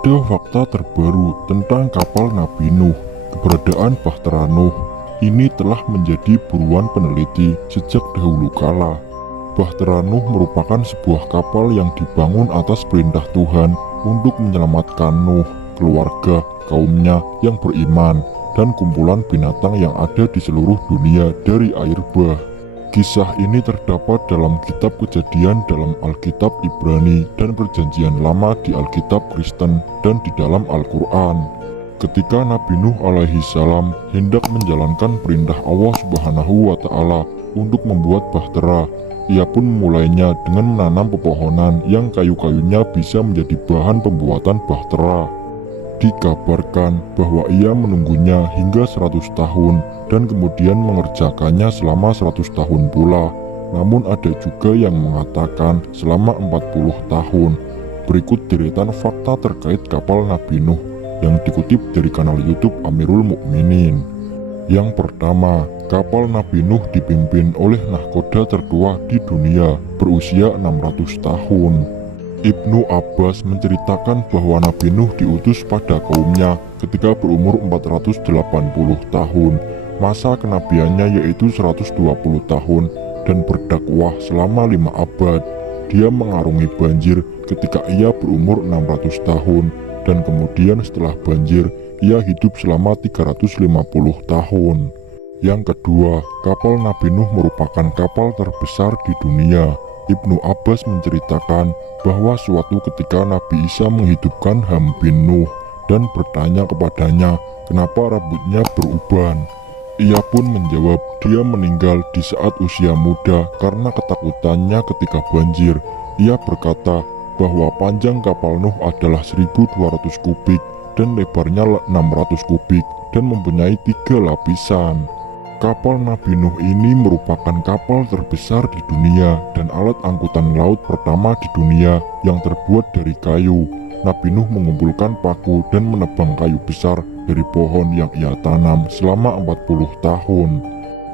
Ada fakta terbaru tentang kapal Nabi Nuh. Keberadaan Bahtera Nuh ini telah menjadi buruan peneliti sejak dahulu kala. Bahtera Nuh merupakan sebuah kapal yang dibangun atas perintah Tuhan untuk menyelamatkan Nuh, keluarga, kaumnya yang beriman, dan kumpulan binatang yang ada di seluruh dunia dari air bah. Kisah ini terdapat dalam kitab Kejadian dalam Alkitab Ibrani dan Perjanjian Lama di Alkitab Kristen dan di dalam Al-Quran. Ketika Nabi Nuh alaihi salam hendak menjalankan perintah Allah Subhanahu wa Ta'ala untuk membuat bahtera, ia pun memulainya dengan menanam pepohonan yang kayu-kayunya bisa menjadi bahan pembuatan bahtera. Dikabarkan bahwa ia menunggunya hingga 100 tahun dan kemudian mengerjakannya selama 100 tahun pula. Namun ada juga yang mengatakan selama 40 tahun. Berikut deretan fakta terkait kapal Nabi Nuh yang dikutip dari kanal YouTube Amirul Mukminin. Yang pertama, kapal Nabi Nuh dipimpin oleh nahkoda tertua di dunia berusia 600 tahun. Ibnu Abbas menceritakan bahwa Nabi Nuh diutus pada kaumnya ketika berumur 480 tahun. Masa kenabiannya yaitu 120 tahun dan berdakwah selama 5 abad. Dia mengarungi banjir ketika ia berumur 600 tahun dan kemudian setelah banjir ia hidup selama 350 tahun. Yang kedua, kapal Nabi Nuh merupakan kapal terbesar di dunia. Ibnu Abbas menceritakan bahwa suatu ketika Nabi Isa menghidupkan Ham bin Nuh dan bertanya kepadanya kenapa rambutnya beruban. Ia pun menjawab dia meninggal di saat usia muda karena ketakutannya ketika banjir. Ia berkata bahwa panjang kapal Nuh adalah 1200 kubik dan lebarnya 600 kubik dan mempunyai 3 lapisan. Kapal Nabi Nuh ini merupakan kapal terbesar di dunia dan alat angkutan laut pertama di dunia yang terbuat dari kayu. Nabi Nuh mengumpulkan paku dan menebang kayu besar dari pohon yang ia tanam selama 40 tahun.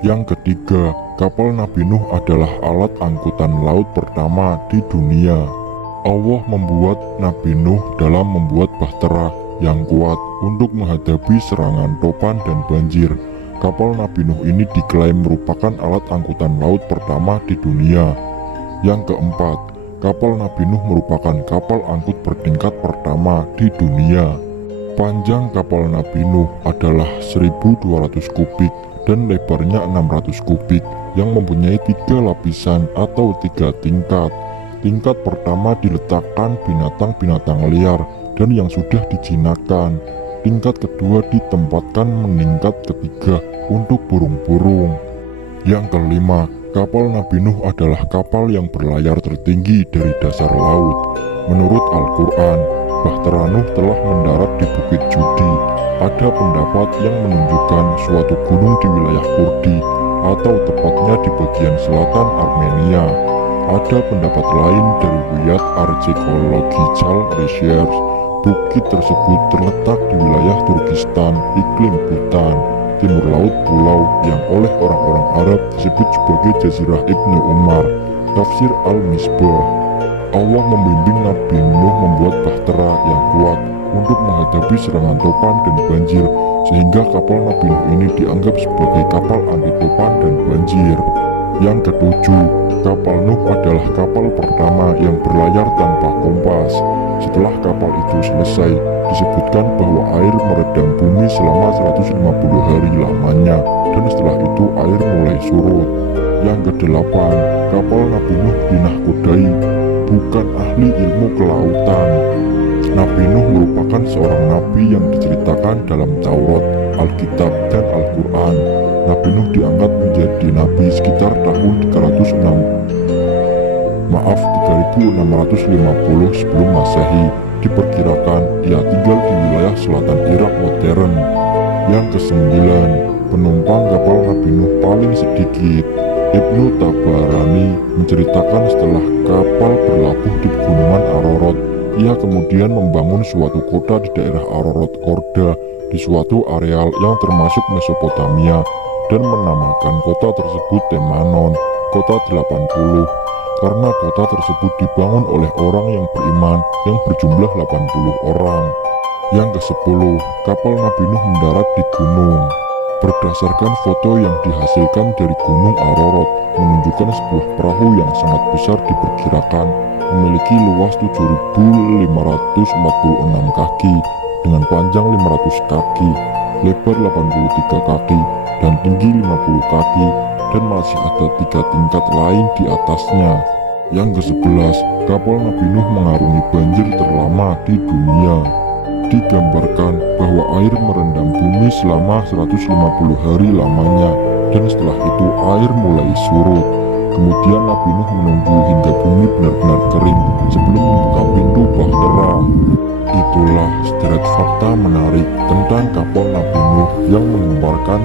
Yang ketiga, kapal Nabi Nuh adalah alat angkutan laut pertama di dunia. Allah membuat Nabi Nuh dalam membuat bahtera yang kuat untuk menghadapi serangan topan dan banjir. Kapal Nabi Nuh ini diklaim merupakan alat angkutan laut pertama di dunia. Yang keempat, kapal Nabi Nuh merupakan kapal angkut bertingkat pertama di dunia. Panjang kapal Nabi Nuh adalah 1200 kubik dan lebarnya 600 kubik yang mempunyai 3 lapisan atau 3 tingkat. Tingkat pertama diletakkan binatang-binatang liar dan yang sudah dijinakkan. Tingkat kedua ditempatkan meningkat ketiga untuk burung-burung. Yang kelima, kapal Nabi Nuh adalah kapal yang berlayar tertinggi dari dasar laut. Menurut Al-Quran, Bahtera Nuh telah mendarat di Bukit Judi. Ada pendapat yang menunjukkan suatu gunung di wilayah Kurdi atau tepatnya di bagian selatan Armenia. Ada pendapat lain dari Wiyad Archaeological Research. Bukit tersebut terletak di wilayah Turkistan, iklim Bhutan, timur laut pulau yang oleh orang-orang Arab disebut sebagai Jazirah Ibnu Umar. Tafsir Al-Misbah. Allah membimbing Nabi Nuh membuat bahtera yang kuat untuk menghadapi serangan topan dan banjir, sehingga kapal Nabi Nuh ini dianggap sebagai kapal anti topan dan banjir. Yang ketujuh, kapal Nuh adalah kapal pertama yang berlayar tanpa kompas. Setelah kapal itu selesai, disebutkan bahwa air meredam bumi selama 150 hari lamanya, dan setelah itu air mulai surut. Yang kedelapan, kapal Nabi Nuh dinahkodai, bukan ahli ilmu kelautan. Nabi Nuh merupakan seorang nabi yang diceritakan dalam Taurat, Alkitab, dan Al-Quran. Nabi Nuh diangkat menjadi nabi sekitar tahun 3650 sebelum Masehi. Diperkirakan ia tinggal di wilayah selatan Irak modern. Yang kesembilan, penumpang kapal Nabi Nuh paling sedikit. Ibnu Tabarani menceritakan setelah kapal berlabuh di pegunungan Ararat, ia kemudian membangun suatu kota di daerah Ararat Korda di suatu areal yang termasuk Mesopotamia dan menamakan kota tersebut Temanon, kota 80. karena kota tersebut dibangun oleh orang yang beriman yang berjumlah 80 orang. Yang ke-10, kapal Nabi Nuh mendarat di gunung. Berdasarkan foto yang dihasilkan dari Gunung Ararat, menunjukkan sebuah perahu yang sangat besar diperkirakan memiliki luas 7.546 kaki dengan panjang 500 kaki, lebar 83 kaki, dan tinggi 50 kaki, dan masih ada 3 tingkat lain di atasnya. Yang ke-11, kapal Nabi Nuh mengarungi banjir terlama di dunia. Digambarkan bahwa air merendam bumi selama 150 hari lamanya, dan setelah itu air mulai surut. Kemudian Nabi Nuh menunggu hingga bumi benar-benar kering sebelum membuka pintu bahtera. Itulah sederet fakta menarik tentang kapal Nabi Nuh yang menggambarkan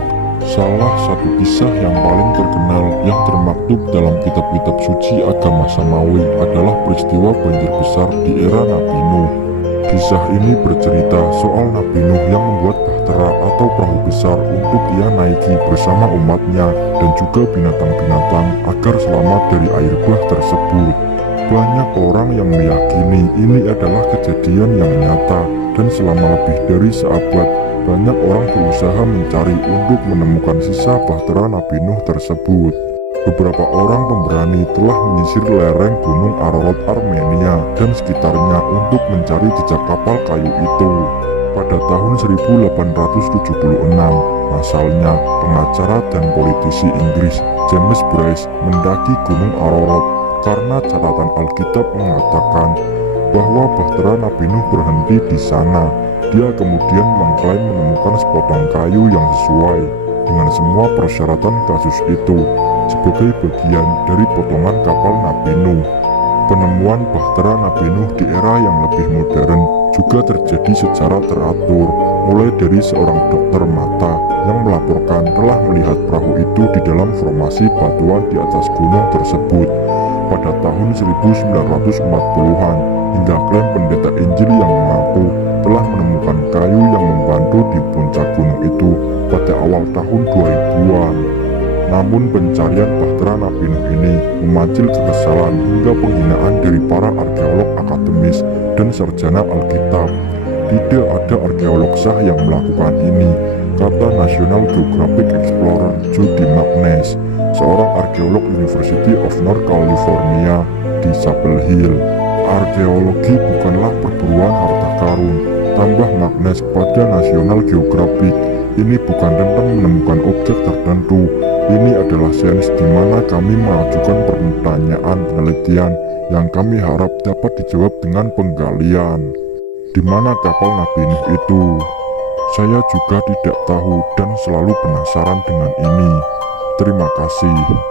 salah satu kisah yang paling terkenal yang termaktub dalam kitab-kitab suci agama Samawi adalah peristiwa banjir besar di era Nabi Nuh. Kisah ini bercerita soal Nabi Nuh yang membuat bahtera atau perahu besar untuk ia naiki bersama umatnya dan juga binatang-binatang agar selamat dari air bah tersebut. Banyak orang yang meyakini ini adalah kejadian yang nyata, dan selama lebih dari seabad banyak orang berusaha mencari untuk menemukan sisa bahtera Nabi Nuh tersebut. Beberapa orang pemberani telah menyisir lereng Gunung Ararat Armenia dan sekitarnya untuk mencari jejak kapal kayu itu. Pada tahun 1876, pasalnya pengacara dan politisi Inggris James Bryce mendaki Gunung Ararat karena catatan Alkitab mengatakan bahwa bahtera Nabi Nuh berhenti di sana. Dia kemudian mengklaim menemukan sepotong kayu yang sesuai dengan semua persyaratan kasus itu sebagai bagian dari potongan kapal Nabi Nuh. Penemuan bahtera Nabi Nuh di era yang lebih modern juga terjadi secara teratur, mulai dari seorang dokter mata yang melaporkan telah melihat perahu itu di dalam formasi batuan di atas gunung tersebut pada tahun 1940-an, hingga klaim pendeta Injil yang mengaku telah menemukan kayu yang membantu di puncak gunung itu pada awal tahun 2000-an. Namun pencarian bahtera Nabi Nuh ini memancing kekesalan hingga penghinaan dari para arkeolog akademis dan sarjana Alkitab. Tidak ada arkeolog sah yang melakukan ini, kata National Geographic Explorer Jody Magness, seorang arkeolog University of North California di Chapel Hill. Arkeologi bukanlah perburuan harta karun, tambah Magness pada National Geographic. Ini bukan tentang menemukan objek tertentu. Ini adalah sains di mana kami mengajukan pertanyaan penelitian yang kami harap dapat dijawab dengan penggalian. Di mana kapal Nabi Nuh itu? Saya juga tidak tahu dan selalu penasaran dengan ini. Terima kasih.